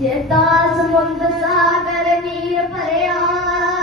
ਜੇ ਜੇਤਾ ਸਮੁੰਦ ਸਾਗਰ ਨੀਰ ਭਰਿਆ।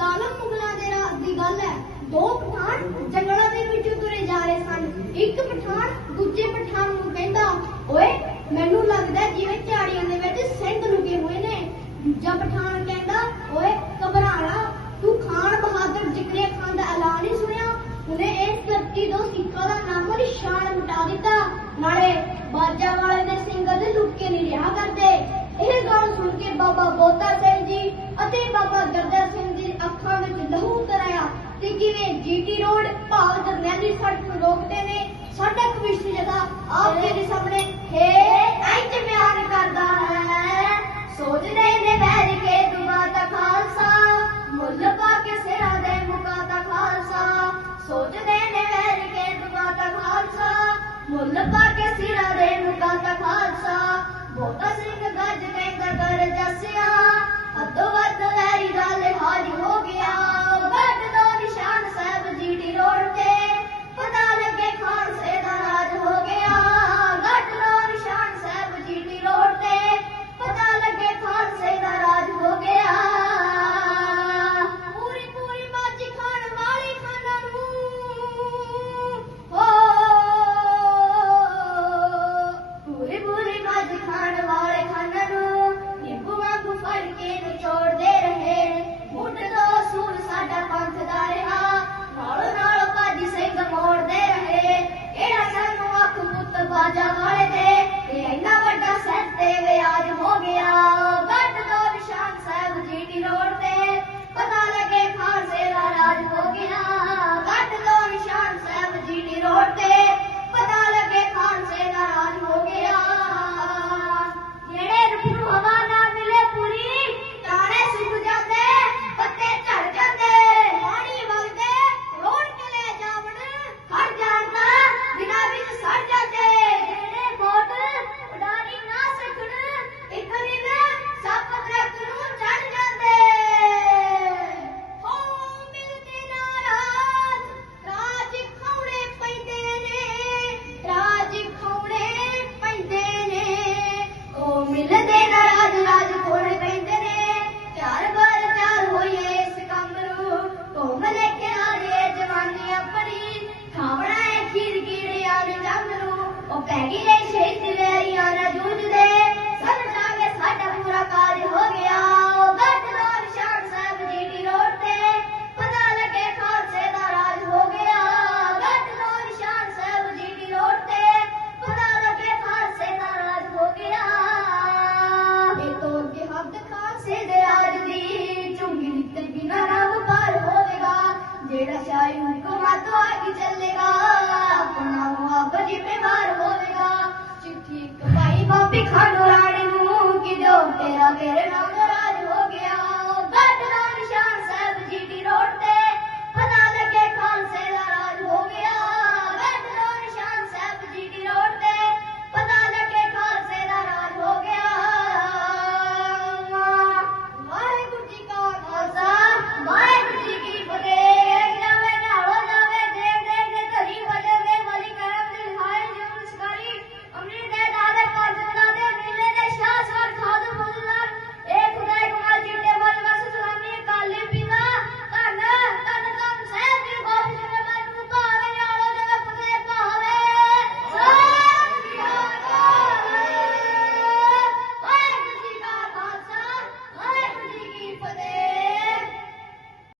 ਜ਼ਾਲਮ ਮੁਗਲਾਂ ਦੇ ਰਾਤ ਦੀ ਗੱਲ ਹੈ। ਦੋ ਪਠਾਨ ਜੰਗਲਾਂ ਦੇ ਵਿੱਚੋਂ ਤੁਰੇ ਜਾ ਰਹੇ ਸਨ। ਇੱਕ ਪਠਾਨ ਦੂਜੇ ਪਠਾਨ ਨੂੰ ਕਹਿੰਦਾ, ਓਏ, ਮੈਨੂੰ ਲੱਗਦਾ ਜਿਵੇਂ ਝਾੜੀਆਂ ਦੇ ਵਿੱਚ ਸਿੰਘ ਲੁਕੇ ਹੋਏ ਨੇ। ਦੂਜਾ ਪਠਾਨ ਕਹਿੰਦਾ, ਓਏ ਘਬਰਾ ਤੂੰ ਖਾਨ ਬਹਾਦਰ ਜਿਗਰੇ ਖਾਨ ਦਾ ਐਲਾਨ ਨਹੀਂ ਸੁਣਿਆ? ਉਹਨੇ ਇਸ ਧਰਤੀ ਤੋਂ ਸਿੱਖਾਂ ਦਾ ਨਾਮ ਨਿਸ਼ਾਨ ਮਿਟਾ ਦਿੱਤਾ। ਨਾਲੇ ਬਾਜਾ ਵਾਲੇ ਦੇ ਨੇ ਜੀਟੀ ਰੋਡ ਭਾਵ ਜਰਨੈਲੀ ਸੜਕ ਨੂੰ ਰੋਕਦੇ ਨੇ। ਸਾਡਾ ਕਮਿਸ਼ਨ ਜਦਾ ਆਪ ਜੀ ਦੇ ਸਾਹਮਣੇ, ਹੈ ਇੰਜ ਪਿਆਰ ਕਰਦਾ ਹੈ। ਸੋਚਦੇ ਨੇ ਬੈਠ ਕੇ ਦੁਆ ਦਾ ਖਾਲਸਾ। ਮੁੱਲ ਪਾ ਕੇ ਸਿਰਾਂ ਦੇ ਮੁਕਾ ਦਾ ਖਾਲਸਾ। ਸੋਚਦੇ ਨੇ ਬੈਠ ਕੇ ਦੁਆ ਦਾ ਖਾਲਸਾ। ਮੁੱਲ ਪਾ ਕੇ ਸਿਰਾਂ ਦੇ ਮੁਕਾ ਦਾ ਖਾਲਸਾ। ਬਹੁਤਾ ਸਿੰਘ ਗੱਜ ਕਹਿੰਦਾ ਕਰ ਜੱਸਿਆ। ਪਹਿਲੀ ਲਈ ਸ਼ਹੀਦ ਮੇਰੀ ਆਨਾ ਜੂਝਦੇ ਸਭ ਜਾਵੇ ਸਾਡਾ ਪੂਰਾ ਕਾਜ ਹੋ ਗਿਆ ਉਹ ਗੱਟ ਦੌਰ ਸ਼ਾਨ ਸਾਹਿਬ ਜੀ ਦੀ ਰੋਡ ਤੇ ਪਤਾ ਲੱਗੇ ਖਾਲਸੇ ਦਾ ਰਾਜ ਹੋ ਗਿਆ ਗੱਟ ਦੌਰ ਸ਼ਾਨ ਸਾਹਿਬ ਜੀ ਦੀ ਰੋਡ ਤੇ ਪਤਾ ਲੱਗੇ ਖਾਲਸੇ ਦਾ ਰਾਜ ਹੋ ਗਿਆ ਇਹ ਤੋਰ ਕੇ ਹੱਦ ਖਾਲਸੇ ਦੇ ਰਾਜ ਦੀ ਚੁੰਗੀ ਲਿੱਤੇ ਬਿਨਾ ਰੱਬ ਪਾਰ ਹੋਵੇਗਾ ਜਿਹੜਾ ਸ਼ਾਹੀ ਹੁਕਮਾਂ ਤੋਂ ਅੱਗੇ ਚੱਲੇਗਾ अपना हुआ बजी बीमार ਪਿਖਾ ਨੂੰ ਰਾਣੀ ਨੂੰ ਕਿਦੋ ਤੇਰਾ ਤੇਰੇ ਨਾਲ